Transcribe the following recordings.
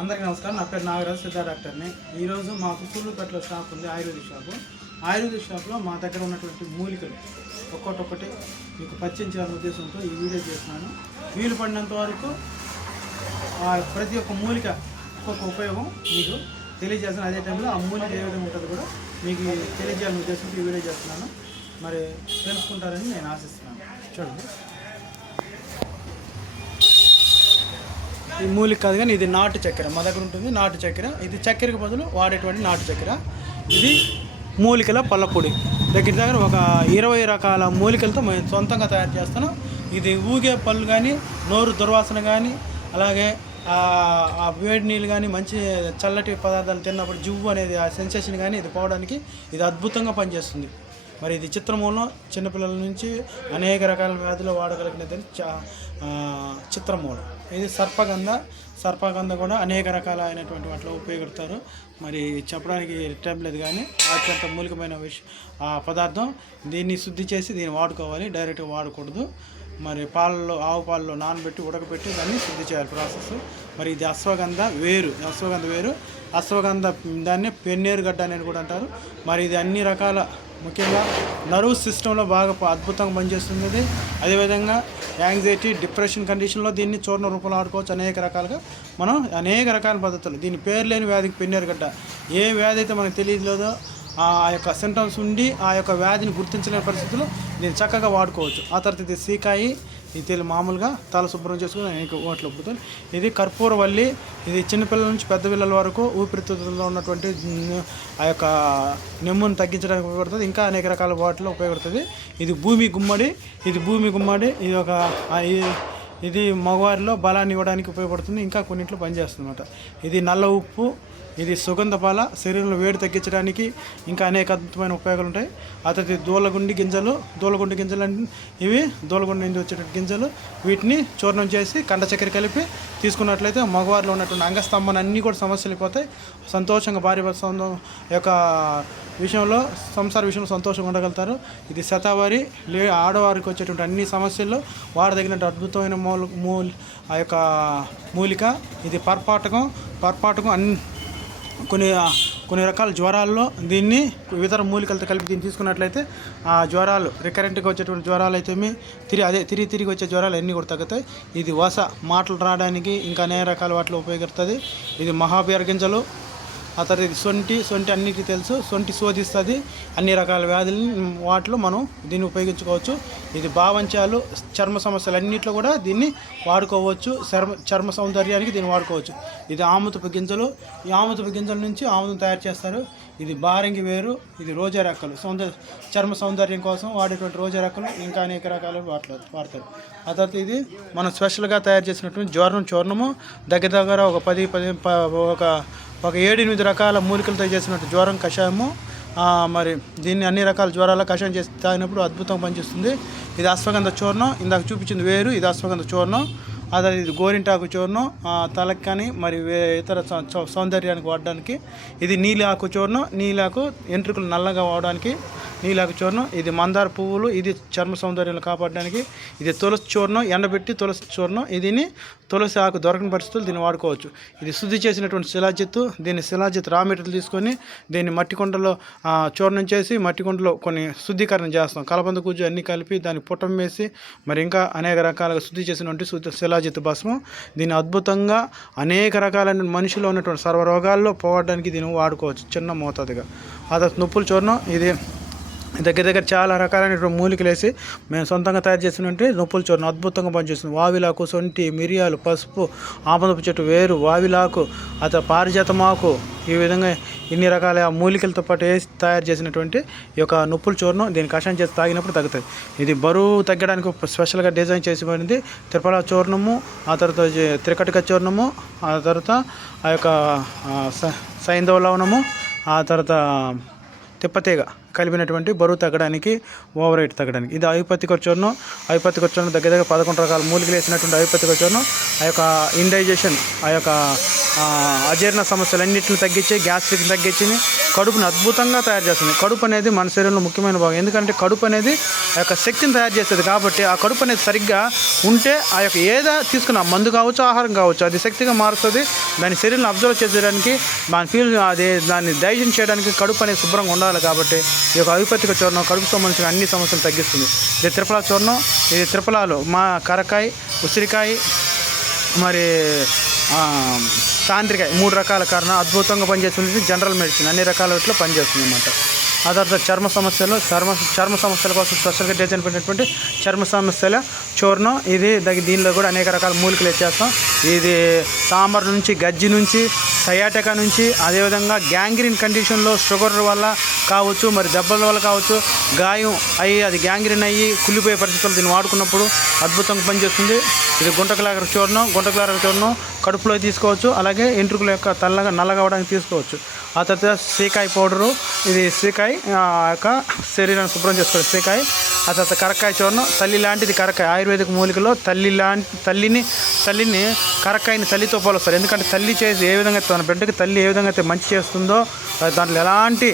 అందరికీ నమస్కారం. నా పేరు నాగరాజు సిద్ధా డాక్టర్ని ఈరోజు మాకు సూళ్ళూరుపేటలో షాప్ ఉంది ఆయుర్వేదిక్ షాపు. ఆయుర్వేదిక్ షాప్లో మా దగ్గర ఉన్నటువంటి మూలికలు ఒక్కొక్కటి మీకు పరిచయించాలనే ఉద్దేశంతో ఈ వీడియో చేస్తున్నాను. వీలు పడినంత వరకు ప్రతి ఒక్క మూలిక ఒక్కొక్క ఉపయోగం మీకు తెలియజేస్తాను. అదే టైంలో ఆ మూలిక ఏ విధంగా ఉంటుందో కూడా మీకు తెలియజేయాలనే ఉద్దేశంతో ఈ వీడియో చేస్తున్నాను. మరి తెలుసుకుంటారని నేను ఆశిస్తున్నాను. చూడండి. ఈ మూలిక కాదు కానీ ఇది నాటు చక్కెర. మా దగ్గర ఉంటుంది నాటు చక్కెర. ఇది చక్కెరకు బదులు వాడేటువంటి నాటు చక్కెర. ఇది మూలికల పళ్ళపొడి. దగ్గర దగ్గర ఒక ఇరవై రకాల మూలికలతో మేము సొంతంగా తయారు చేస్తాను. ఇది ఊగే పళ్ళు కానీ నోరు దుర్వాసన కానీ అలాగే ఆ వేడి నీళ్ళు కానీ మంచి చల్లటి పదార్థాలు తిన్నప్పుడు జువ్వు అనేది ఆ సెన్సేషన్ కానీ ఇది పోవడానికి ఇది అద్భుతంగా పనిచేస్తుంది. మరి ఇది చిత్రమూలం చిన్నపిల్లల నుంచి అనేక రకాల వ్యాధులు వాడగలిగినది చా చిత్రమూలం. ఇది సర్పగంధ. సర్పగంధ కూడా అనేక రకాలైనటువంటి వాటిలో ఉపయోగిస్తారు. మరి చెప్పడానికి టైం లేదు కానీ అత్యంత మూలికమైన విష ఆ పదార్థం దీన్ని శుద్ధి చేసి దీన్ని వాడుకోవాలి. డైరెక్ట్గా వాడకూడదు. మరి పాలలో ఆవు పాలలో నానబెట్టి ఉడకబెట్టి దాన్ని శుద్ధి చేయాలి. ప్రాసెస్. మరి ఇది అశ్వగంధ వేరు. అశ్వగంధ వేరు. అశ్వగంధ దాన్ని పెన్నేరు గడ్డ అనేది కూడా అంటారు. మరి ఇది అన్ని రకాల ముఖ్యంగా నర్వ్ సిస్టంలో బాగా అద్భుతంగా పనిచేస్తుంది ఇది. అదేవిధంగా యాంగ్జైటీ డిప్రెషన్ కండిషన్లో దీన్ని చూర్ణ రూపంలో ఆడుకోవచ్చు అనేక రకాలుగా. మనం అనేక రకాల పద్ధతులు. దీని పేరు లేని వ్యాధికి పెన్నేరు గడ్డ ఏ వ్యాధి అయితే మనకు తెలియలేదో ఆ యొక్క సింటమ్స్ ఉండి ఆ యొక్క వ్యాధిని గుర్తించలేని పరిస్థితుల్లో దీన్ని చక్కగా వాడుకోవచ్చు. ఆ తర్వాత ఇది సీకాయి ఇది తేలి మామూలుగా తల శుభ్రం చేసుకుని అనేక వాటిలో పుడుతుంది ఇది కర్పూరవల్లి ఇది చిన్నపిల్లల నుంచి పెద్ద పిల్లల వరకు ఊపిరితిత్తుల్లో ఉన్నటువంటి ఆ యొక్క నెమ్మును తగ్గించడానికి ఉపయోగపడుతుంది. ఇంకా అనేక రకాల వాటిలో ఉపయోగపడుతుంది. ఇది భూమి గుమ్మడి ఇది భూమి గుమ్మడి ఇది ఒక ఇది మగవారిలో బలాన్ని ఇవ్వడానికి ఉపయోగపడుతుంది. ఇంకా కొన్నింట్లో పనిచేస్తుంది అన్నమాట. ఇది నల్ల ఉప్పు ఇది సుగంధ పాల శరీరంలో వేడి తగ్గించడానికి ఇంకా అనేక అద్భుతమైన ఉపయోగాలు ఉంటాయి. అతడి దూలగుండి గింజలు దూలగుండి గింజలు ఇవి దూలగుండి నుంచి వచ్చేటువంటి గింజలు. వీటిని చూర్ణం చేసి కండ చక్కెర కలిపి తీసుకున్నట్లయితే మగవారిలో ఉన్నటువంటి అంగస్తంభన అన్నీ కూడా సమస్యలు పోతాయి. సంతోషంగా భార్య యొక్క విషయంలో సంసార విషయంలో సంతోషంగా ఉండగలుగుతారు. ఇది శతావారి లే ఆడవారికి వచ్చేటువంటి అన్ని సమస్యల్లో వాడదగినటువంటి అద్భుతమైన మూల మూల్ ఆ యొక్క మూలిక. ఇది పర్పాటకం పర్పాటకం అన్ని కొన్ని కొన్ని రకాల జ్వరాల్లో దీన్ని ఇతర మూలికలతో కలిపి దీన్ని తీసుకున్నట్లయితే ఆ జ్వరాలు రికరెంట్గా వచ్చేటువంటి జ్వరాలు అయితే తిరిగి అదే తిరిగి తిరిగి వచ్చే జ్వరాలు అన్నీ కూడా తగ్గుతాయి. ఇది వస మాటలు రావడానికి ఇంకా అనేక రకాల వాటిలో ఉపయోగిస్తుంది ఇది మహాబీర గింజలు ఆ తర్వాత సొంటి సొంటి అన్నిటికీ తెలుసు. సొంటి శోధిస్తుంది. అన్ని రకాల వ్యాధులని వాటిలో మనం దీన్ని ఉపయోగించుకోవచ్చు. ఇది భావంచాలు చర్మ సమస్యలు అన్నింటిలో కూడా దీన్ని వాడుకోవచ్చు. చర్మ చర్మ సౌందర్యానికి దీన్ని వాడుకోవచ్చు. ఇది ఆముతపు గింజలు. ఈ ఆముతపు గింజల నుంచి ఆముదం తయారు చేస్తారు. ఇది బారంగి వేరు ఇది రోజా రెక్కలు. సౌందర్య చర్మ సౌందర్యం కోసం వాడేటువంటి రోజా రెక్కలు ఇంకా అనేక రకాలు వాటిలో వాడతారు. ఆ తర్వాత ఇది మనం స్పెషల్గా తయారు చేసినటువంటి జ్వరం చూర్ణము. దగ్గర దగ్గర ఒక పది పది ప- ఒక ఒక ఏడు ఎనిమిది రకాల మూలికలతో చేసినట్టు జ్వరం కషాయము మరి దీన్ని అన్ని రకాల జ్వరాల కషాయం చేసి తాగినప్పుడు అద్భుతంగా పనిచేస్తుంది. ఇది అశ్వగంధ చూర్ణం ఇందాక చూపించింది వేరు ఇది అశ్వగంధ చూర్ణం అదే ఇది గోరింటాకు చూర్ణం ఆ, తలకి కానీ మరి వే- ఇతర సౌ- సౌ- సౌందర్యానికి వాడడానికి. ఇది నీలాకు చూర్ణం నీలాకు ఎంట్రుకలు నల్లగా వాడడానికి. నీలాకు చూర్ణం ఇది మందార పువ్వులు ఇది చర్మ సౌందర్యాలు కాపాడడానికి ఇది తులసి చూర్ణం ఎండబెట్టి తులసి చూర్ణం ఇదిని తులసి ఆకు దొరకని పరిస్థితులు దీన్ని వాడుకోవచ్చు. ఇది శుద్ధి చేసినటువంటి శిలాజిత్తు దీన్ని శిలాజిత్ రా మెటీరియల్ తీసుకొని దీన్ని మట్టి కుండలో చూర్ణం చేసి మట్టి కుండలో కొన్ని శుద్ధీకరణ చేస్తాం. కలబంద కూజు అన్నీ కలిపి దాన్ని పుట్టం వేసి మరి ఇంకా అనేక రకాలుగా శుద్ధి చేసినటువంటి శుద్ధ శిలాజిత్ భస్మం. దీన్ని అద్భుతంగా అనేక రకాలైన మనిషిలో ఉన్నటువంటి సర్వ రోగాల్లో పోవడానికి దీన్ని వాడుకోవచ్చు చిన్న మోతాదుగా. ఆ నొప్పులు నొప్పుల చూర్ణం ఇది దగ్గర దగ్గర చాలా రకాలైనటువంటి మూలికలు వేసి మేము సొంతంగా తయారు చేసినట్టు నొప్పుల చూర్ణం అద్భుతంగా పనిచేస్తుంది. వావిలాకు సొంటి మిరియాలు పసుపు ఆమదపు చెట్టు వేరు వావిలాకు అత పారిజాతమాకు ఈ విధంగా ఇన్ని రకాల మూలికలతో పాటు వేసి తయారు చేసినటువంటి ఈ యొక్క నొప్పుల చూర్ణం దీన్ని కషాయం చేసి తాగినప్పుడు తగ్గుతుంది ఇది బరువు తగ్గడానికి స్పెషల్గా డిజైన్ చేసి పడింది త్రిపల చూర్ణము ఆ తర్వాత త్రికటిక చూర్ణము ఆ తర్వాత ఆ యొక్క స- సైంధవ లవణము ఆ తర్వాత తిప్పతీగ. కలిపినటువంటి బరువు తగ్గడానికి ఓవర్ వెయిట్ తగ్గడానికి. ఇది ఐపత్తిక ఖర్చును ఐపత్తిక ఖర్చును దగ్గర దగ్గర పదకొండు రకాల మూలికలు వేసినటువంటి ఐపత్తిక ఖర్చును ఆ యొక్క ఇండైజేషన్ ఆ యొక్క అజీర్ణ సమస్యలన్నింటిని తగ్గించి గ్యాస్ట్రిక్ తగ్గించి కడుపుని అద్భుతంగా తయారు చేస్తుంది. కడుపు అనేది మన శరీరంలో ముఖ్యమైన భాగం. ఎందుకంటే కడుపు అనేది ఆ యొక్క శక్తిని తయారు చేస్తుంది కాబట్టి ఆ కడుపు అనేది సరిగ్గా ఉంటే ఆ యొక్క ఏదో తీసుకున్న మందు కావచ్చు ఆహారం కావచ్చు అది శక్తిగా మారుస్తుంది. దాని శరీరం అబ్జర్వ్ చేసేయడానికి దాని ఫీల్ అది దాన్ని డైజెషన్ చేయడానికి కడుపు అనేది శుభ్రంగా ఉండాలి కాబట్టి ఈ యొక్క అవిపత్తిక చూర్ణం కడుపు సంబంధించిన అన్ని సమస్యలు తగ్గిస్తుంది. ఇది త్రిఫలా చూర్ణం ఇది త్రిఫలాలు మా కరకాయ ఉసిరికాయ మరి తాంత్రికాయ మూడు రకాల కారణం అద్భుతంగా పనిచేస్తుంది. జనరల్ మెడిసిన్ అన్ని రకాల వాటిలో పనిచేస్తుంది అన్నమాట. ఆ తర్వాత చర్మ సమస్యలు చర్మ చర్మ సమస్యల కోసం స్పెషల్గా డిజైన్ పెట్టినటువంటి చర్మ సమస్యల చూర్ణం ఇది దీనిలో కూడా అనేక రకాల మూలికలు ఇచ్చేస్తాం. ఇది తామర నుంచి గజ్జి నుంచి సయాటక నుంచి అదేవిధంగా గ్యాంగ్రీన్ కండిషన్లో షుగర్ వల్ల కావచ్చు మరి దెబ్బల వల్ల కావచ్చు గాయం అయ్యి అది గ్యాంగ్రీన్ అయ్యి కుళ్ళిపోయే పరిస్థితులు దీన్ని వాడుకున్నప్పుడు అద్భుతంగా పనిచేస్తుంది. ఇది గుంటకలాగర చూర్ణం గుంటకలాగర చూర్ణం కడుపులో తీసుకోవచ్చు. అలాగే ఎంట్రుకల యొక్క తెల్లగా నల్లగవడానికి తీసుకోవచ్చు. ఆ తర్వాత సీకాయ పౌడరు. ఇది సీకాయ ఆ యొక్క శరీరాన్ని శుభ్రం చేసుకోవాలి సీకాయ. ఆ తర్వాత కరక్కాయ చూర్ణం. తల్లి లాంటిది కరక్కాయ. ఆయుర్వేదిక మూలికలో తల్లి లాంటి తల్లిని తల్లిని కరక్కాయని తల్లితో పోలుస్తారు. ఎందుకంటే తల్లి చేసి ఏ విధంగా తన బిడ్డకి తల్లి ఏ విధంగా అయితే మంచి చేస్తుందో అది దాంట్లో ఎలాంటి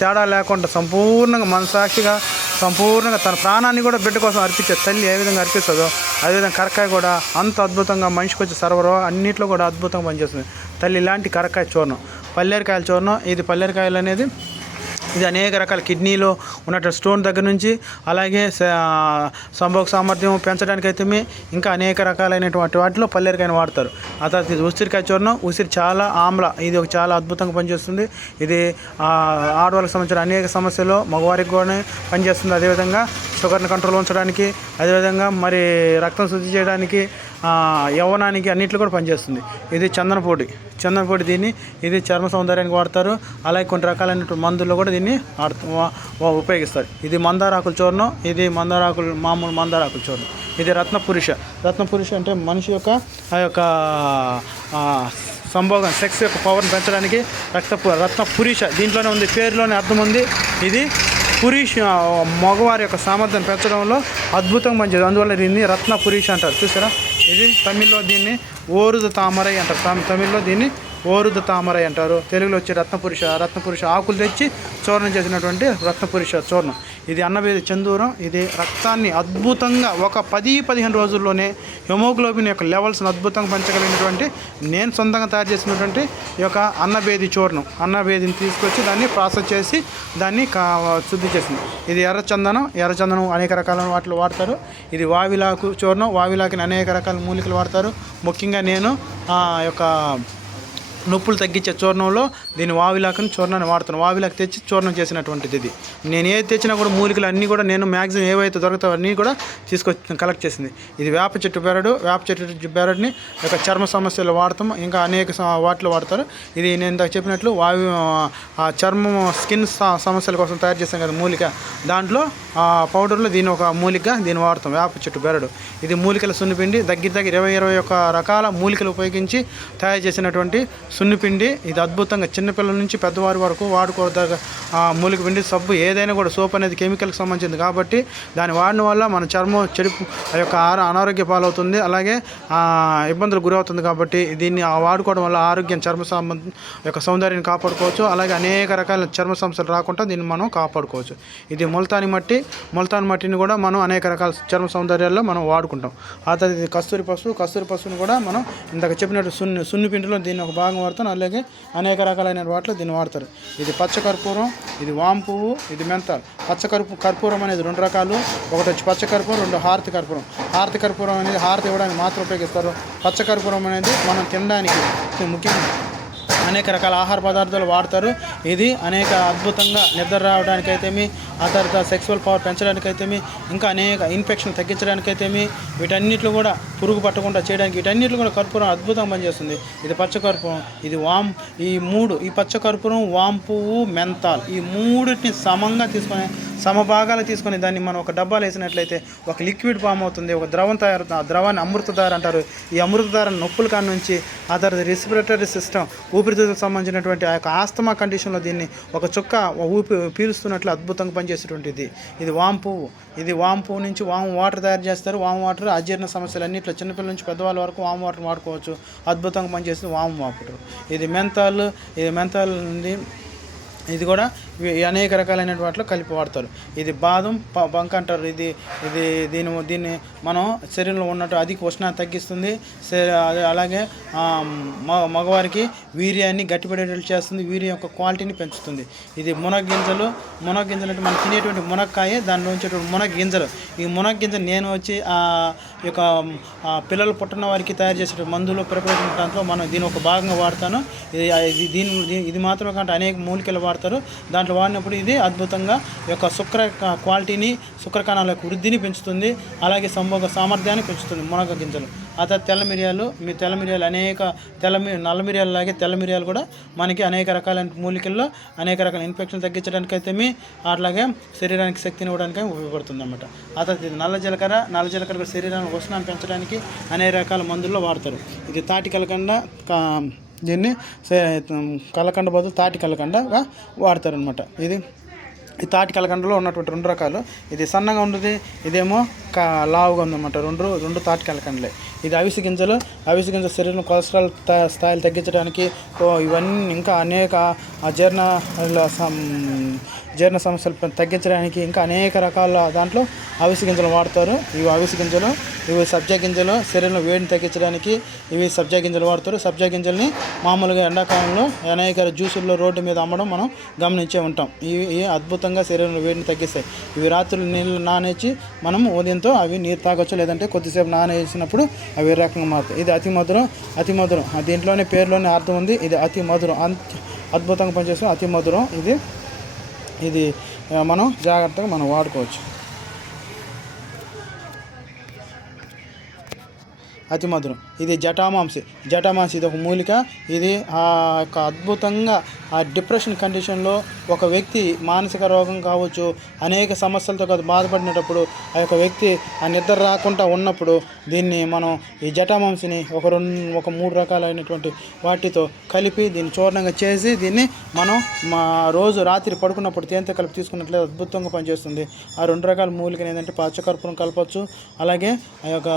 తేడా లేకుండా సంపూర్ణంగా మనసాక్షిగా సంపూర్ణంగా తన ప్రాణాన్ని కూడా బిడ్డ కోసం అర్పించే తల్లి ఏ విధంగా అర్పిస్తుందో అదేవిధంగా కరకాయ కూడా అంత అద్భుతంగా మనిషికి వచ్చే సర్వరో అన్నింటిలో కూడా అద్భుతంగా పనిచేస్తుంది. తల్లి ఇలాంటి కరకాయ చూర్ణం. పల్లేరికాయల చూర్ణం. ఇది పల్లేరికాయలు అనేది ఇది అనేక రకాల కిడ్నీలో ఉన్నటువంటి స్టోన్ దగ్గర నుంచి అలాగే సంభోగ సామర్థ్యం పెంచడానికైతే ఇంకా అనేక రకాలైనటువంటి వాటిలో పల్లెరికాయని వాడతారు. ఆ తర్వాత ఇది ఉసిరికాయ చూర్ణం. ఉసిరి చాలా ఆమ్ల. ఇది ఒక చాలా అద్భుతంగా పనిచేస్తుంది. ఇది ఆడవాళ్ళకి సంబంధించిన అనేక సమస్యలు మగవారికి కూడా పనిచేస్తుంది. అదేవిధంగా షుగర్ని కంట్రోల్ ఉంచడానికి అదేవిధంగా మరి రక్తం శుద్ధి చేయడానికి యవ్వనానికి అన్నింటిలో కూడా పనిచేస్తుంది. ఇది చందనపొడి. చందనపొడి దీన్ని ఇది చర్మ సౌందర్యానికి వాడతారు. అలాగే కొన్ని రకాలైనటువంటి మందుల్లో కూడా దీన్ని ఆడుతూ ఉపయోగిస్తారు. ఇది మందారాకుల చూర్ణం ఇది మందారాకులు మామూలు మందారాకుల చూర్ణం. ఇది రత్నపురుష. రత్నపురుష అంటే మనిషి యొక్క ఆ యొక్క సంభోగం సెక్స్ యొక్క పవర్ని పెంచడానికి రక్త రత్న పురుష దీంట్లోనే ఉంది పేరులోనే అర్థం ఉంది. ఇది పురీష్ మగవారి యొక్క సామర్థ్యం పెంచడంలో అద్భుతంగా మంచిది అందువల్ల దీన్ని రత్న పురీష్ అంటారు. చూసారా? ఇది తమిళ్ళో దీన్ని ఓరుదు తామరై అంటారు. తమి- తమిళ్ళో దీన్ని ఓరుద తామరై అంటారు. తెలుగులో వచ్చే రత్నపురుష రత్నపురుష ఆకులు తెచ్చి చూర్ణం చేసినటువంటి రత్నపురుష చూర్ణం. ఇది అన్నవేది చందూరం. ఇది రక్తాన్ని అద్భుతంగా ఒక పది పదిహేను రోజుల్లోనే హెమోగ్లోబిన్ యొక్క లెవెల్స్ని అద్భుతంగా పెంచగలిగినటువంటి నేను సొంతంగా తయారు చేసినటువంటి ఈ యొక్క అన్నభేది చూర్ణం. అన్నభేదిని తీసుకొచ్చి దాన్ని ప్రాసెస్ చేసి దాన్ని కా శుద్ధి చేసింది. ఇది ఎర్రచందనం. ఎర్రచందనం అనేక రకాల వాటిలో వాడతారు. ఇది వావిలాకు చూర్ణం. వావిలాకిని అనేక రకాల మూలికలు వాడతారు. ముఖ్యంగా నేను ఆ యొక్క నొప్పులు తగ్గించే చూర్ణంలో దీని వావిలాకని చూర్ణాన్ని వాడుతాను వావిలాకు తెచ్చి చూర్ణం చేసినటువంటిది ఇది. నేను ఏది తెచ్చినా కూడా మూలికలు అన్నీ కూడా నేను మ్యాక్సిమం ఏవైతే దొరుకుతాయో అన్నీ కూడా తీసుకొచ్చి కలెక్ట్ చేసింది. ఇది వేప చెట్టు బెరడు వేప చెట్టు బెరడుని యొక్క చర్మ సమస్యలు వాడతాం ఇంకా అనేక వాటిలో వాడతారు. ఇది నేను ఇందాక చెప్పినట్లు వావి ఆ చర్మం స్కిన్ సమస్యల కోసం తయారు చేస్తాం కదా మూలిక. దాంట్లో ఆ పౌడర్లో దీని ఒక మూలిక దీన్ని వాడతాం. వేప చెట్టు బెరడు. ఇది మూలికల సున్నిపిండి దగ్గర దగ్గర ఇరవై ఇరవై ఒక రకాల మూలికలు ఉపయోగించి తయారు చేసినటువంటి సున్నిపిండి ఇది అద్భుతంగా చిన్నపిల్లల నుంచి పెద్దవారి వరకు వాడుకోదగ్గ ఆ మూలిక పిండి సబ్బు ఏదైనా కూడా సోప్ అనేది కెమికల్కి సంబంధించింది కాబట్టి దాన్ని వాడడం వల్ల మన చర్మం చెడు ఆ యొక్క అనారోగ్య పాలవుతుంది. అలాగే ఇబ్బందులు గురవుతుంది కాబట్టి దీన్ని ఆ వాడుకోవడం వల్ల ఆరోగ్యం చర్మ సంబంధం యొక్క సౌందర్యాన్ని కాపాడుకోవచ్చు. అలాగే అనేక రకాల చర్మ సమస్యలు రాకుండా దీన్ని మనం కాపాడుకోవచ్చు. ఇది ముల్తాని మట్టి ముల్తాన్ మట్టిని కూడా మనం అనేక రకాల చర్మ సౌందర్యాల్లో మనం వాడుకుంటాం. ఆ తర్వాత ఇది కస్తూరి పసుపు కస్తూరి పసుపుని కూడా మనం ఇందాక చెప్పినట్టు సున్ని సున్ని పిండిలో దీన్ని ఒక భాగం వాడతాం అలాగే అనేక రకాలైన వాటిలో దీన్ని వాడతారు. ఇది పచ్చ కర్పూరం ఇది వామ్ పువ్వు ఇది మెంతాల్. పచ్చ కర్పూ కర్పూరం అనేది రెండు రకాలు. ఒకటి వచ్చి పచ్చ కర్పూరం రెండు హారతి కర్పూరం. హారతి కర్పూరం అనేది హారతి ఇవ్వడానికి మాత్రం ఉపయోగిస్తారు. పచ్చ కర్పూరం అనేది మనం తినడానికి ముఖ్యంగా అనేక రకాల ఆహార పదార్థాలు వాడతారు. ఇది అనేక అద్భుతంగా నిద్ర రావడానికైతేమి ఆ తర్వాత సెక్సువల్ పవర్ పెంచడానికైతేమి ఇంకా అనేక ఇన్ఫెక్షన్ తగ్గించడానికైతేమి వీటన్నిటిలో కూడా పురుగు పట్టకుండా చేయడానికి వీటన్నిటిలో కూడా కర్పూరం అద్భుతంగా పనిచేస్తుంది. ఇది పచ్చ కర్పూరం ఇది వామ్ ఈ మూడు ఈ పచ్చ కర్పూరం పువ్వు మెంతాల్ ఈ మూడిటిని సమంగా తీసుకునే సమభాగాలు తీసుకొని దాన్ని మనం ఒక డబ్బాలు వేసినట్లయితే ఒక లిక్విడ్ ఫామ్ అవుతుంది ఒక ద్రవం తయారవుతుంది ఆ ద్రవాన్ని అమృతధార అంటారు. ఈ అమృతధార నొప్పుల కాడ నుంచి ఆ తర్వాత రెస్పిరేటరీ సిస్టమ్ ఊపిరితిత్తులకు సంబంధించినటువంటి ఆ యొక్క ఆస్తమా కండిషన్లో దీన్ని ఒక చుక్క ఊపి పీలుస్తున్నట్లు అద్భుతంగా పనిచేసేటువంటిది. ఇది వామ్ పువ్వు. ఇది వామ్ పువ్వు నుంచి వామ్ వాటర్ తయారు చేస్తారు. వామ్ వాటర్ అజీర్ణ సమస్యలు అన్నిట్లో చిన్నపిల్లల నుంచి పెద్దవాళ్ళ వరకు వామ్ వాటర్ వాడుకోవచ్చు. అద్భుతంగా పనిచేస్తుంది వామ్ వాటర్ ఇది మెంతాల్ ఇది మెంతాల్ నుండి ఇది కూడా అనేక రకాలైన వాటిలో కలిపి వాడతారు. ఇది బాదం ప- బంక్ అంటారు. ఇది ఇది దీని దీన్ని మనం శరీరంలో ఉన్నట్టు అధిక ఉష్ణ తగ్గిస్తుంది. అలాగే మగవారికి వీర్యాన్ని గట్టిపడేటట్లు చేస్తుంది. వీర్యం యొక్క క్వాలిటీని పెంచుతుంది. ఇది మునగ్గింజలు మునగ్గింజలు మునగ గింజలు అంటే మనం తినేటువంటి మునక్కాయ దానిలో ఉంచేటువంటి మునగ గింజలు ఈ మునగ్గింజలు నేను వచ్చి ఆ యొక్క పిల్లలు పుట్టిన వారికి తయారు చేసే మందులు ప్రిపరేషన్ దాంట్లో మనం దీని ఒక భాగంగా వాడతాను. ఇది దీని ఇది మాత్రమే కాకుండా అనేక మూలికలు వాడతారు. దాంట్లో వాడినప్పుడు ఇది అద్భుతంగా యొక్క శుక్ర క- క్వాలిటీని శుక్ర కణాల యొక్క వృద్ధిని పెంచుతుంది. అలాగే సంభోగ సామర్థ్యాన్ని పెంచుతుంది మునగ గింజలు. ఆ తర్వాత తెల్ల మిరియాలు మీ తెల్ల మిరియాలు అనేక తెల్ల మి- నల్ల మిరియాలు లాగే తెల్ల మిరియాలు కూడా మనకి అనేక రకాలైన మూలికల్లో అనేక రకాల ఇన్ఫెక్షన్ తగ్గించడానికి అయితే మీ అట్లాగే శరీరానికి శక్తిని ఇవ్వడానికి ఉపయోగపడుతుంది అనమాట ఆ తర్వాత ఇది నల్ల జీలకర్ర నల్ల జీలకర్ర శరీరాన్ని శరీరానికి ఉష్ణాన్ని పెంచడానికి అనేక రకాల మందుల్లో వాడతారు. ఇది తాటి కలకండ దీన్ని సే- కలకండ బదులు తాటి కలకండగా వాడతారనమాట ఇది ఈ తాటి కలకండలో ఉన్నటువంటి రెండు రకాలు. ఇది సన్నగా ఉండేది ఇదేమో కా లావుగా ఉందన్నమాట. రెండు రెండు తాటి కలకండలే. ఇది అవిసి గింజలు అవిసి గింజలు శరీరం కొలెస్ట్రాల్ స్థాయిలు తగ్గించడానికి ఇవన్నీ ఇంకా అనేక ఆ జీర్ణ సమస్యలు తగ్గించడానికి ఇంకా అనేక రకాల దాంట్లో అవిసి గింజలు వాడతారు. ఇవి అవిసి గింజలు ఇవి సబ్జా గింజలు శరీరంలో వేడిని తగ్గించడానికి ఇవి సబ్జా గింజలు వాడతారు. సబ్జా గింజల్ని మామూలుగా ఎండాకాలంలో అనేక జ్యూసుల్లో రోడ్డు మీద అమ్మడం మనం గమనించే ఉంటాం. ఇవి అద్భుతంగా శరీరంలో వేడిని తగ్గిస్తాయి. ఇవి రాత్రులు నీళ్ళు నానేసి మనం ఉదయంతో అవి నీరు తాగొచ్చు లేదంటే కొద్దిసేపు నానేసినప్పుడు అవి రకంగా మారుతాయి. ఇది అతి మధురం అతి మధురం. దీంట్లోనే పేరులోనే అర్థం ఉంది. ఇది అతి మధురం. అంత అద్భుతంగా పనిచేస్తుంది. అతి మధురం. ఇది ఇది మనం జాగ్రత్తగా మనం వాడుకోవచ్చు. అతి మధురం. ఇది జటామాంసి. జటామాంసి ఇది ఒక మూలిక. ఇది ఆ యొక్క అద్భుతంగా ఆ డిప్రెషన్ కండిషన్లో ఒక వ్యక్తి మానసిక రోగం కావచ్చు అనేక సమస్యలతో బాధపడినప్పుడు ఆ యొక్క వ్యక్తి ఆ నిద్ర రాకుండా ఉన్నప్పుడు దీన్ని మనం ఈ జటామాంసిని ఒక రెండు ఒక మూడు రకాలైనటువంటి వాటితో కలిపి దీన్ని చూర్ణంగా చేసి దీన్ని మనం మా రోజు రాత్రి పడుకున్నప్పుడు తేనెతో కలిపి తీసుకున్నట్లయితే అద్భుతంగా పనిచేస్తుంది. ఆ రెండు రకాల మూలికలు ఏంటంటే పచ్చకర్పూరం కలపచ్చు అలాగే ఆ యొక్క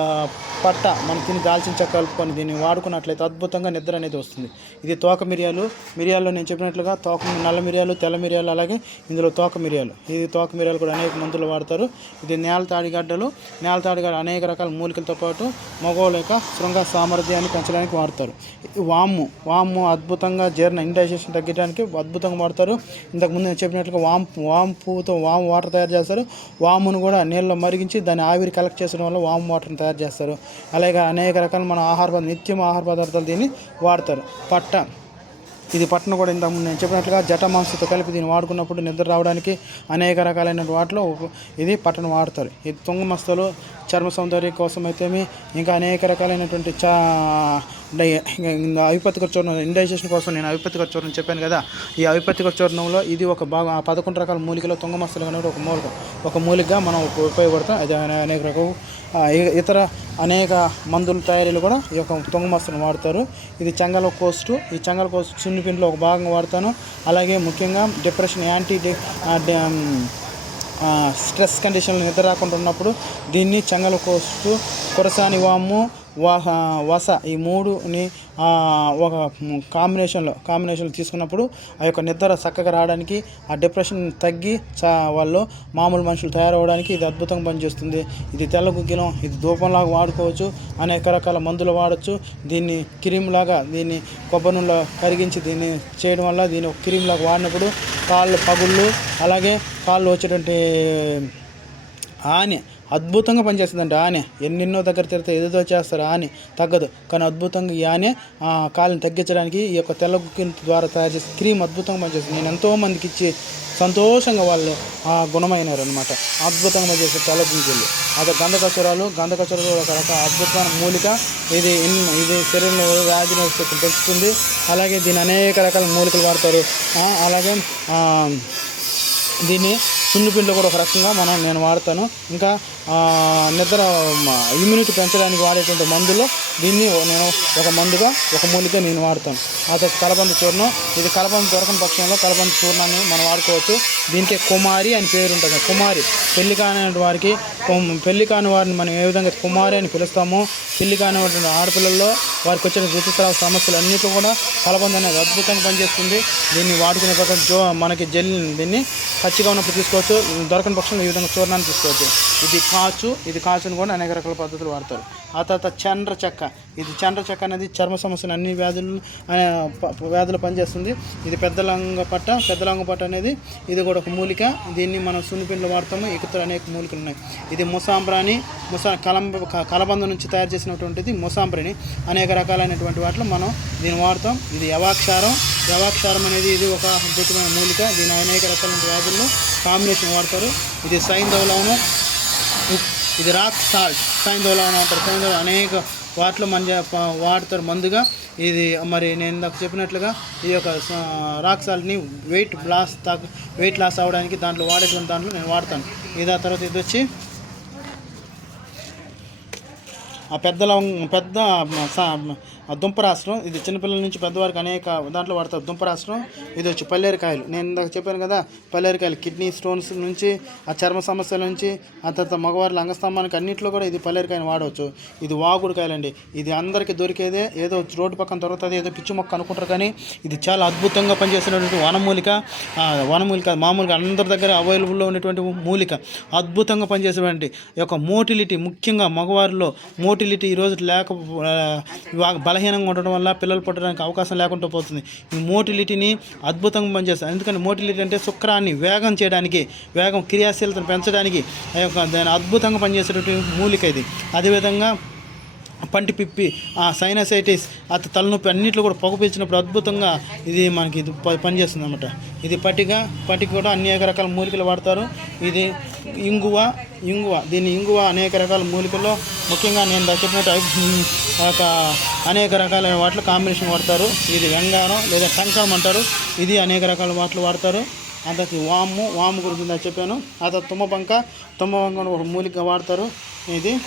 పట్ట మనం తిని దాల్చిన చెక్క కలుపుకొని దీన్ని వాడుకున్నట్లయితే అద్భుతంగా నిద్ర అనేది వస్తుంది. ఇది తోక మిరియాలు. మిరియాల్లో నేను చెప్పినట్లుగా తోక నల్ల మిరియాలు తెల్ల మిరియాలు అలాగే ఇందులో తోక మిరియాలు. ఇది తోక మిరియాలు కూడా అనేక మందులు వాడతారు. ఇది నేల తాడిగడ్డలు. నేల తాడిగడ్డ అనేక రకాల మూలికలతో పాటు మగవాళ్ళ యొక్క శృంగ సామర్థ్యాన్ని పెంచడానికి వాడతారు. వాము వాము అద్భుతంగా జీర్ణ ఇండైజెషన్ తగ్గడానికి అద్భుతంగా వాడతారు. ఇంతకుముందు నేను చెప్పినట్లుగా వామ్ వామ్ పువ్వుతో వామ్ వాటర్ తయారు చేస్తారు. వామును కూడా నీళ్ళలో మరిగించి దాన్ని ఆవిరి కలెక్ట్ చేసడం వల్ల వామ్ వాటర్ని తయారు చేస్తారు. అలాగే అనేక రకాల మన ఆహార నిత్యం ఆహార పదార్థాలు దీన్ని వాడతారు. పట్ట. ఇది పట్టణం కూడా ఇంతకుముందు నేను చెప్పినట్లుగా జట మాంసంతో కలిపి దీన్ని వాడుకున్నప్పుడు నిద్ర రావడానికి అనేక రకాలైన వాటిలో ఇది పట్టణం వాడతారు. ఇది తుంగ మస్తలు చర్మ సౌందర్యం కోసం అయితేమి ఇంకా అనేక రకాలైనటువంటి చా అవిపత్తిక చూర్ణం ఇండైజేషన్ కోసం నేను అవిపత్తిక చూర్ణం చెప్పాను కదా. ఈ అవిపత్తిక చూర్ణంలో ఇది ఒక భాగం ఆ పదకొండు రకాల మూలికలో తుంగమస్తలు అనేది ఒక మూలిక. ఒక మూలికగా మనం ఉపయోగపడతాం. అది అనేక రకం ఇతర అనేక మందుల తయారీలు కూడా ఈ యొక్క తుంగమస్తను వాడతారు. ఇది చెంగల కోస్టు ఈ చెంగల కోస్ట్ చిన్నపిండిలో ఒక భాగంగా వాడతాను. అలాగే ముఖ్యంగా డిప్రెషన్ యాంటీ స్ట్రెస్ కండిషన్లు నిద్ర రాకుండా ఉన్నప్పుడు దీన్ని చెంగల కోస్టు కురసాని వాము వా వస ఈ మూడుని ఒక కాంబినేషన్లో కాంబినేషన్లో తీసుకున్నప్పుడు ఆ యొక్క నిద్ర చక్కగా రావడానికి ఆ డిప్రెషన్ తగ్గి చా వాళ్ళు మామూలు మనుషులు తయారవడానికి ఇది అద్భుతంగా పనిచేస్తుంది. ఇది తెల్ల గుగ్గిలం ఇది ధూపంలాగా వాడుకోవచ్చు అనేక రకాల మందులు వాడచ్చు. దీన్ని క్రీమ్ లాగా దీన్ని కొబ్బరి నూనెలో కరిగించి దీన్ని చేయడం వల్ల దీన్ని ఒక క్రీమ్ లాగా వాడినప్పుడు కాళ్ళు పగుళ్ళు అలాగే కాళ్ళు వచ్చేటువంటి ఆని అద్భుతంగా పనిచేస్తుందంట. ఆనే ఎన్నెన్నో దగ్గర తిరిగితే ఏదేదో చేస్తారు ఆనే. తగ్గదు. కానీ అద్భుతంగా ఈ ఆనే కాళ్ళని తగ్గించడానికి ఈ యొక్క తెల్ల గుక్కిన ద్వారా తయారు చేసే క్రీమ్ అద్భుతంగా పనిచేస్తుంది. నేను ఎంతో మందికి ఇచ్చి సంతోషంగా వాళ్ళు ఆ గుణమైనారు అనమాట అద్భుతంగా చేసే తెల్ల గుంజలు అదే గంధకచురాలు గంధకచురాలు ఒక రక అద్భుతమైన మూలిక. ఇది ఇది శరీరంలో వ్యాధి నిరోధక పెంచుతుంది. అలాగే దీని అనేక రకాల మూలికలు వాడతారు. అలాగే దీన్ని సున్నిపిండి కూడా ఒక రకంగా మనం నేను వాడతాను. ఇంకా నిద్ర ఇమ్యూనిటీ పెంచడానికి వాడేటువంటి మందులో దీన్ని నేను ఒక మందుగా ఒక మూలిక నేను వాడతాను. ఆ తర్వాత కలబంద చూర్ణం. ఇది కలబంద దొరకని పక్షంలో కలబంద చూర్ణాన్ని మనం వాడుకోవచ్చు. దీనికి కుమారి అని పేరు ఉంటుంది. కుమారి. పెళ్ళి కాని వారికి పెళ్ళి కాని వారిని మనం ఏ విధంగా కుమారి అని పిలుస్తామో పెళ్ళి కానిటువంటి ఆడపిల్లల్లో వారికి వచ్చిన ఋతుస్రావ సమస్యలు అన్నిటి కూడా కలబంద అనేది అద్భుతంగా పనిచేస్తుంది. దీన్ని వాడుకునే జో మనకి జెల్ దీన్ని పచ్చిగా ఉన్నప్పుడు తీసుకోవచ్చు. దొరకని పక్షంలో ఈ విధంగా చూర్ణాన్ని తీసుకోవచ్చు. ఇది కాచు ఇది కాచును కూడా అనేక రకాల పద్ధతులు వాడతారు. ఆ తర్వాత చండ్ర చెక్క. ఇది చండ్ర చెక్క అనేది చర్మ సమస్యలు అన్ని వ్యాధులు వ్యాధులు పనిచేస్తుంది. ఇది పెద్ద లంగ పట్ట. పెద్ద లంగ పట్ట అనేది ఇది కూడా ఒక మూలిక. దీన్ని మనం సున్నిపిండిలో వాడతాము. ఇకతో అనేక మూలికలు ఉన్నాయి. ఇది ముసాంబ్రాని ముసా కలంబ క- కలబంద నుంచి తయారు చేసినటువంటిది ముసాంబ్రని. అనేక రకాలైనటువంటి వాటిలో మనం దీన్ని వాడతాం. ఇది యవాక్షారం. యవాక్షారం అనేది ఇది ఒక అద్భుతమైన మూలిక. దీని అనేక రకాలైన వ్యాధుల్లో కాంబినేషన్ వాడతారు. ఇది సైంధవలవనం ఇది రాక్ సాల్ట్. సైంధవలవనం అంటారు. సైంధవ అనేక వాటిలో మన వాడతారు మందుగా. ఇది మరి నేను ఇందాక చెప్పినట్లుగా ఈ యొక్క రాక్ సాల్ట్ని వెయిట్ లాస్ తగ్గ వెయిట్ లాస్ అవ్వడానికి దాంట్లో వాడేటువంటి దాంట్లో నేను వాడతాను. ఇది ఆ తర్వాత ఇది వచ్చి ఆ పెద్ద లవంగ పెద్ద ఆ దుంపరాష్ట్రం ఇది చిన్నపిల్లల నుంచి పెద్దవారికి అనేక దాంట్లో వాడతారు. దుంపరాష్ట్రం ఇది వచ్చి పల్లేరికాయలు. నేను ఇందాక చెప్పాను కదా పల్లేరికాయలు కిడ్నీ స్టోన్స్ నుంచి ఆ చర్మ సమస్యల నుంచి ఆ తర్వాత మగవారి అంగస్తంభానికి అన్నింటిలో కూడా ఇది పల్లేరికాయని వాడవచ్చు. ఇది వాగుడుకాయలండి. ఇది అందరికీ దొరికేదే ఏదో రోడ్డు పక్కన దొరుకుతుంది ఏదో పిచ్చి మొక్క అనుకుంటారు కానీ ఇది చాలా అద్భుతంగా పనిచేస్తున్నటువంటి వనమూలిక. వనమూలిక మామూలుగా అందరి దగ్గర అవైలబుల్లో ఉన్నటువంటి మూలిక. అద్భుతంగా పనిచేసేటువంటి యొక్క మోటిలిటీ ముఖ్యంగా మగవారిలో మోటిలిటీ ఈరోజు లేక ఆ, బలహీనంగా ఉండడం వల్ల పిల్లలు పుట్టడానికి అవకాశం లేకుండా పోతుంది. ఈ మోటిలిటీని అద్భుతంగా పనిచేస్తుంది. ఎందుకంటే మోటిలిటీ అంటే శుక్రాన్ని వేగం చేయడానికి వేగం క్రియాశీలతను పెంచడానికి ఆ యొక్క దాని అద్భుతంగా పనిచేసేటువంటి మూలిక ఇది. అదేవిధంగా పంటి పిప్పి ఆ సైనసైటిస్ అత తలనొప్పి అన్నింటిలో కూడా పొగ పీల్చినప్పుడు అద్భుతంగా ఇది మనకి ఇది ప- పనిచేస్తుంది అనమాట ఇది పటిక పటిక కూడా అనేక రకాల మూలికలు వాడతారు. ఇది ఇంగువ ఇంగువ దీన్ని ఇంగువ అనేక రకాల మూలికల్లో ముఖ్యంగా నేను చెప్పినట్టు ఒక అనేక రకాల వాటిలో కాంబినేషన్ వాడతారు. ఇది వెంగారం లేదా టంకం అంటారు. ఇది అనేక రకాల వాటిలో వాడతారు. అంతకి వాము వాము గురించి చెప్పాను. ఆ తర్వాత తుమ్మబంక తుమ్మబంక ఒక మూలిక వాడతారు. ఇది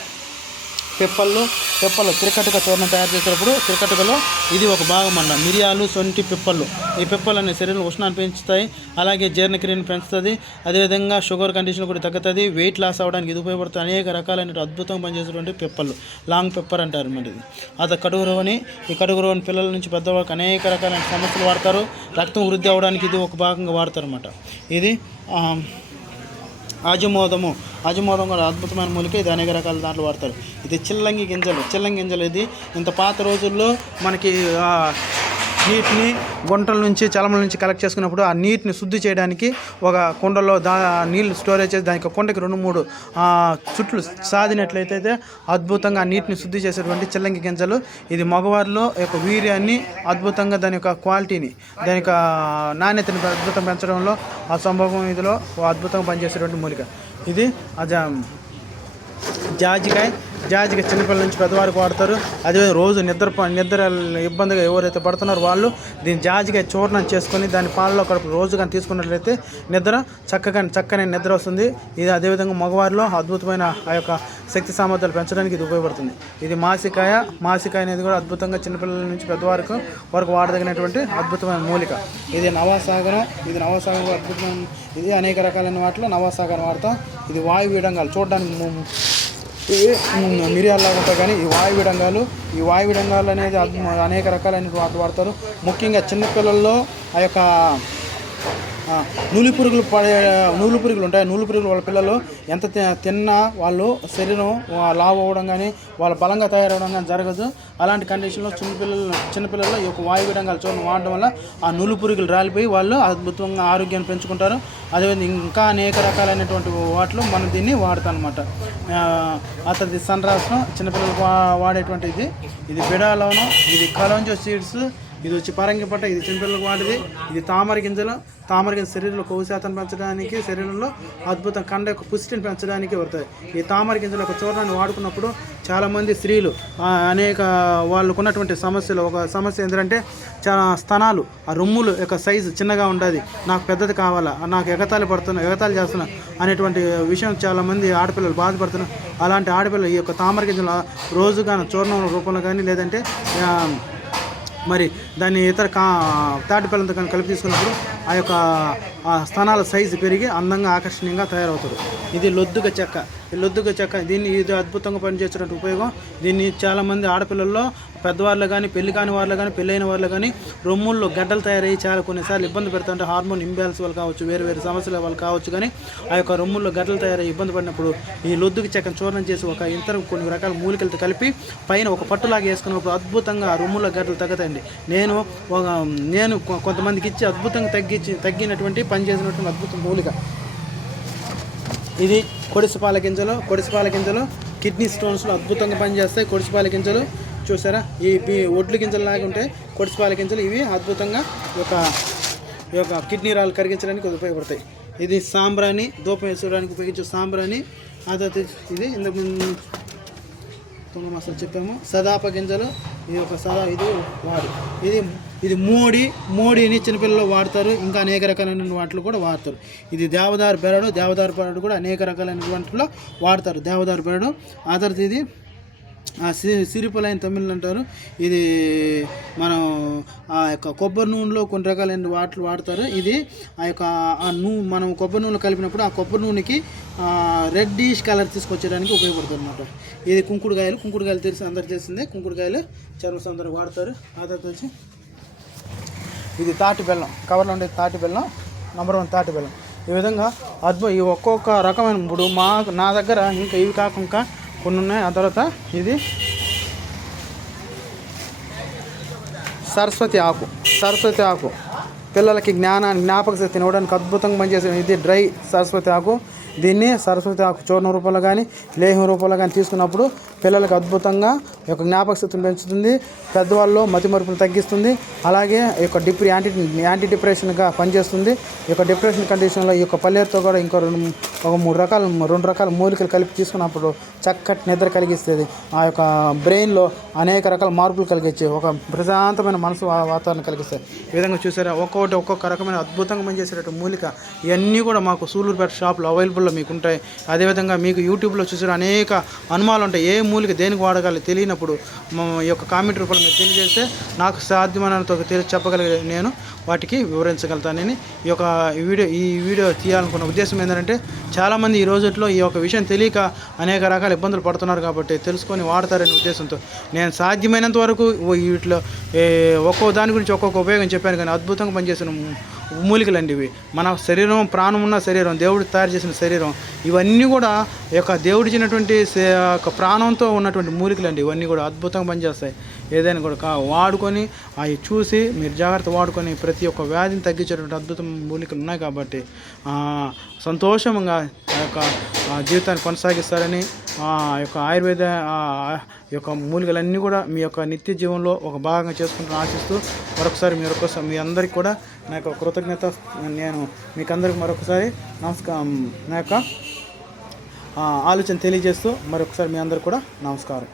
పిప్పళ్ళు పిప్పలు తిరకట్టుక చూర్ణం తయారు చేసేటప్పుడు తిరకట్టుకలో ఇది ఒక భాగం అన్న. మిరియాలు సొంటి పిప్పళ్ళు ఈ పిప్పలు అనే శరీరంలో ఉష్ణాన్ని పెంచుతాయి. అలాగే జీర్ణక్రియను పెంచుతుంది. అదేవిధంగా షుగర్ కండిషన్ కూడా తగ్గుతుంది. వెయిట్ లాస్ అవ్వడానికి ఇది ఉపయోగపడుతుంది. అనేక రకాలైన అద్భుతంగా పనిచేసేటువంటి పిప్పళ్ళు లాంగ్ పెప్పర్ అంటారు మరి ఇది. అది కడుగు రోని ఈ కడుగు రోని పిల్లల నుంచి పెద్దవాళ్ళకి అనేక రకాలైన సమస్యలు వాడతారు. రక్తం వృద్ధి అవ్వడానికి ఇది ఒక భాగంగా వాడతారు అన్నమాట ఇది ఆజమోదము. ఆజమోదం కూడా అద్భుతమైన మూలిక. ఇది అనేక రకాల దాంట్లో వాడతారు. ఇది చిల్లంగి గింజలు. చిల్లంగి గింజలు ఇది. ఇంత పాత రోజుల్లో మనకి నీటిని గుంటల నుంచి చలమల నుంచి కలెక్ట్ చేసుకున్నప్పుడు ఆ నీటిని శుద్ధి చేయడానికి ఒక కుండలో దా నీళ్ళు స్టోరేజ్ చేసి దానికి ఒక కుండకి రెండు మూడు చుట్లు సాదినట్లయితే అయితే అద్భుతంగా ఆ నీటిని శుద్ధి చేసేటువంటి చిల్లంగి గింజలు. ఇది మగవారిలో యొక్క వీర్యాన్ని అద్భుతంగా దాని యొక్క క్వాలిటీని దాని యొక్క నాణ్యతని అద్భుతం పెంచడంలో ఆ సంభవం ఇదిలో అద్భుతంగా పనిచేసేటువంటి మూలిక. ఇది అజ జాజికాయ జాజికాయ చిన్నపిల్లల నుంచి పెద్దవారికి వాడతారు. అదే రోజు నిద్ర నిద్ర ఇబ్బందిగా ఎవరైతే పడుతున్నారో వాళ్ళు దీన్ని జాజికాయ చూర్ణం చేసుకొని దాని పాలలో కడుపు రోజు కానీ తీసుకున్నట్లయితే నిద్ర చక్కగా చక్కని నిద్ర వస్తుంది. ఇది అదేవిధంగా మగవారిలో అద్భుతమైన ఆ యొక్క శక్తి సామర్థ్యాలు పెంచడానికి ఇది ఉపయోగపడుతుంది. ఇది మాసికాయ మాసికాయ అనేది కూడా అద్భుతంగా చిన్నపిల్లల నుంచి పెద్దవారికి వరకు వాడదగినటువంటి అద్భుతమైన మూలిక. ఇది నవాసాగరం ఇది నవాసాగరం కూడా అద్భుతమైన ఇది అనేక రకాలైన వాటిలో నవాసాగరం వాడతాం. ఇది వాయు విడంగాలు చూడడానికి ఇవి మిరియాల్లాగా ఉంటాయి. కానీ ఈ వాయు విడంగాలు ఈ వాయు విడంగాలు అనేది అనేక రకాలైన వాటి వాడతారు ముఖ్యంగా చిన్నపిల్లల్లో ఆ యొక్క నూలు పురుగులు పడే నూలు పురుగులు ఉంటాయి. నూలు పురుగులు వాళ్ళ పిల్లలు ఎంత తి- తిన్నా వాళ్ళు శరీరం లావు అవ్వడం కానీ వాళ్ళు బలంగా తయారవడం కానీ జరగదు. అలాంటి కండిషన్లో చిన్నపిల్లలు చిన్నపిల్లలు ఈ యొక్క వాయు విడంగాలు చూడడం వాడడం వల్ల ఆ నూలు పురుగులు రాలిపోయి వాళ్ళు అద్భుతంగా ఆరోగ్యాన్ని పెంచుకుంటారు. అదేవిధంగా ఇంకా అనేక రకాలైనటువంటి వాటిలో మనం దీన్ని వాడతాం అనమాట అతది సన్ రాష్ట్రం చిన్నపిల్లలు వా- వాడేటువంటి ఇది ఇది ఇది కలంజో సీడ్స్ ఇది వచ్చి పరంగి పట్ట ఇది చిన్నపిల్లలకు వాడిది ఇది తామర గింజలు. తామర గింజ శరీరంలో కొవ్వు శాతం పెంచడానికి శరీరంలో అద్భుతం కండ యొక్క పుష్టిని పెంచడానికి పడుతుంది ఈ తామర గింజల యొక్క చూర్ణాన్ని వాడుకున్నప్పుడు చాలామంది స్త్రీలు అనేక వాళ్ళకు ఉన్నటువంటి సమస్యలు. ఒక సమస్య ఏంటంటే చాలా స్తనాలు ఆ రొమ్ములు యొక్క సైజు చిన్నగా ఉండదు. నాకు పెద్దది కావాలా? నాకు ఎగతాళి పడుతున్నా ఎగతాళి చేస్తున్నా అనేటువంటి విషయం చాలామంది ఆడపిల్లలు బాధపడుతున్నారు. అలాంటి ఆడపిల్లలు ఈ యొక్క తామర గింజల కానీ చూర్ణం రూపంలో కానీ లేదంటే మరి దాన్ని ఇతర కా తాటిపల్లంతో కానీ కలిపి తీసుకున్నప్పుడు ఆ యొక్క స్థానాల సైజు పెరిగి అందంగా ఆకర్షణీయంగా తయారవుతుంది ఇది లొద్దుగ చెక్క. ఈ లొద్దుగ చెక్క దీన్ని ఇది అద్భుతంగా పనిచేసేటువంటి ఉపయోగం. దీన్ని చాలామంది ఆడపిల్లల్లో పెద్దవాళ్ళు కానీ పెళ్ళి కాని వాళ్ళు కానీ పెళ్ళైన వాళ్ళు కానీ రొమ్ముల్లో గడ్డలు తయారయ్యి చాలా కొన్నిసార్లు ఇబ్బంది పెడుతుంటే హార్మోన్ ఇంబ్యాలెన్స్ వాళ్ళు కావచ్చు వేరు వేరు సమస్యల వాళ్ళు కావచ్చు కానీ ఆ యొక్క రొమ్ముల్లో గడ్డలు తయారయ్యి ఇబ్బంది పడినప్పుడు ఈ లొద్దుకి చెక్కను చూర్ణం చేసి ఒక ఇంత కొన్ని రకాల మూలికలతో కలిపి పైన ఒక పట్టులాగా వేసుకున్నప్పుడు అద్భుతంగా ఆ రొమ్ముల గడ్డలు తగ్గుతాయండి. నేను ఒక నేను కొ- కొంతమందికి ఇచ్చి అద్భుతంగా తగ్గి తగ్గించి తగ్గినటువంటి పనిచేసినటువంటి అద్భుత అద్భుతం మూలిక. ఇది కొడిసిపాల గింజలు కొడిసిపాల గింజలు కిడ్నీ స్టోన్స్లో అద్భుతంగా పనిచేస్తాయి. కొడిసిపాల గింజలు చూసారా? ఈ ఈ ఒడ్లు గింజలు లాగా ఉంటాయి కొడిసిపాల గింజలు ఇవి అద్భుతంగా ఒక యొక్క ఈ యొక్క కిడ్నీ రాళ్ళు కరిగించడానికి ఉపయోగపడతాయి. ఇది సాంబ్రాణి దూపం వేసుకోవడానికి ఉపయోగించే సాంబ్రాణి. ఆ తర్వాత ఇది ఇందుకు తొమ్మిది మాసాలు చెప్పాము. సదాప గింజలు ఇది ఒక సదా ఇది వాడు. ఇది ఇది మోడి మోడీని చిన్నపిల్లలు వాడతారు. ఇంకా అనేక రకాలైన వాటిలో కూడా వాడతారు. ఇది దేవదారు బెరడు దేవదారు బెరడు కూడా అనేక రకాలైన వాటిలో వాడతారు. దేవదారు బెరడు. ఆ తర్వాత ఇది ఆ సిరిపలైన తమిళ్ అంటారు. ఇది మనం ఆ యొక్క కొబ్బరి నూనెలో కొన్ని రకాలైన వాటిలు వాడతారు. ఇది ఆ యొక్క ఆ నూ మనం కొబ్బరి నూనె కలిపినప్పుడు ఆ కొబ్బరి నూనెకి రెడ్డిష్ కలర్ తీసుకొచ్చేయడానికి ఉపయోగపడుతుంది అనమాట ఇది కుంకుడుకాయలు. కుంకుడుకాయలు తెలిసి అందరు తెలిసిందే. కుంకుడుకాయలు చర్మ సౌందర్యం వాడతారు. ఆ తర్వాత వచ్చి ఇది తాటి బెల్లం కవర్లో ఉండే తాటి బెల్లం నెంబర్ వన్ తాటి బెల్లం. ఈ విధంగా అద్భుత. ఈ ఒక్కొక్క రకమైన ఇప్పుడు మా నా దగ్గర ఇంకా ఇవి కాకుండా కొన్ని ఉన్నాయి. ఆ తర్వాత ఇది సరస్వతి ఆకు సరస్వతి ఆకు. పిల్లలకి జ్ఞానాన్ని జ్ఞాపక శక్తిని ఇవ్వడానికి అద్భుతంగా పనిచేసే ఇది డ్రై సరస్వతి ఆకు. దీన్ని సరస్వతి ఆకు చూర్ణ రూపంలో కానీ లేహం రూపంలో కానీ తీసుకున్నప్పుడు పిల్లలకు అద్భుతంగా యొక్క జ్ఞాపక శక్తిని పెంచుతుంది. పెద్దవాళ్ళు మతి మరుపును తగ్గిస్తుంది. అలాగే ఈ యొక్క డిప్రి యాంటీ యాంటీ డిప్రెషన్గా పనిచేస్తుంది. ఈ యొక్క డిప్రెషన్ కండిషన్లో ఈ యొక్క పల్లెతో కూడా ఇంకో రెండు ఒక మూడు రకాల రెండు రకాల మూలికలు కలిపి తీసుకున్నప్పుడు చక్కటి నిద్ర కలిగిస్తుంది. ఆ యొక్క బ్రెయిన్లో అనేక రకాల మార్పులు కలిగించే ఒక ప్రశాంతమైన మనసు వాతావరణం కలిగిస్తాయి. ఈ విధంగా చూసారా? ఒక్కొక్కటి ఒక్కొక్క రకమైన అద్భుతంగా పనిచేసేటట్టు మూలిక ఇవన్నీ కూడా మాకు సూళ్ళూరుపేట షాప్లో అవైలబుల్ అవైలబుల్లో మీకు ఉంటాయి అదేవిధంగా మీకు యూట్యూబ్లో చూసిన అనేక అనుమానాలు ఉంటాయి ఏ మూలిక దేనికి వాడగాలి తెలియనప్పుడు ఈ యొక్క కామెంట్ రూపంలో మీరు తెలియజేస్తే నాకు సాధ్యమైనంత తెలిసి చెప్పగలిగే నేను వాటికి వివరించగలుగుతానని ఈ యొక్క వీడియో ఈ వీడియో తీయాలనుకున్న ఉద్దేశం ఏంటంటే చాలామంది ఈ రోజుల్లో ఈ యొక్క విషయం తెలియక అనేక రకాల ఇబ్బందులు పడుతున్నారు కాబట్టి తెలుసుకొని వాడతారనే ఉద్దేశంతో నేను సాధ్యమైనంత వరకు ఓ- వీటిలో ఒక్కో దాని గురించి ఒక్కొక్క ఉపయోగం చెప్పాను కానీ అద్భుతంగా పనిచేసిన మూలికలు అండి ఇవి మన శరీరం ప్రాణం ఉన్న శరీరం దేవుడు తయారు చేసిన శరీరం ఇవన్నీ కూడా ఈ యొక్క దేవుడు ఇచ్చినటువంటి యొక్క ప్రాణంతో ఉన్నటువంటి మూలికలు అండి ఇవన్నీ కూడా అద్భుతంగా పనిచేస్తాయి. ఏదైనా కూడా వాడుకొని అవి చూసి మీరు జాగ్రత్త వాడుకొని ప్రతి ఒక్క వ్యాధిని తగ్గించేటువంటి అద్భుతం మూలికలు ఉన్నాయి కాబట్టి సంతోషంగా ఆ యొక్క జీవితాన్ని కొనసాగిస్తారని ఆ యొక్క ఆయుర్వేద యొక్క మూలికలన్నీ కూడా మీ యొక్క నిత్య జీవనంలో ఒక భాగంగా చేసుకుంటాను ఆశిస్తూ మరొకసారి మరొకసారి మీ అందరికీ కూడా నా యొక్క కృతజ్ఞత నేను మీకందరికి మరొకసారి నమస్కారం. నా యొక్క ఆలోచన తెలియజేస్తూ మరొకసారి మీ అందరికి కూడా నమస్కారం.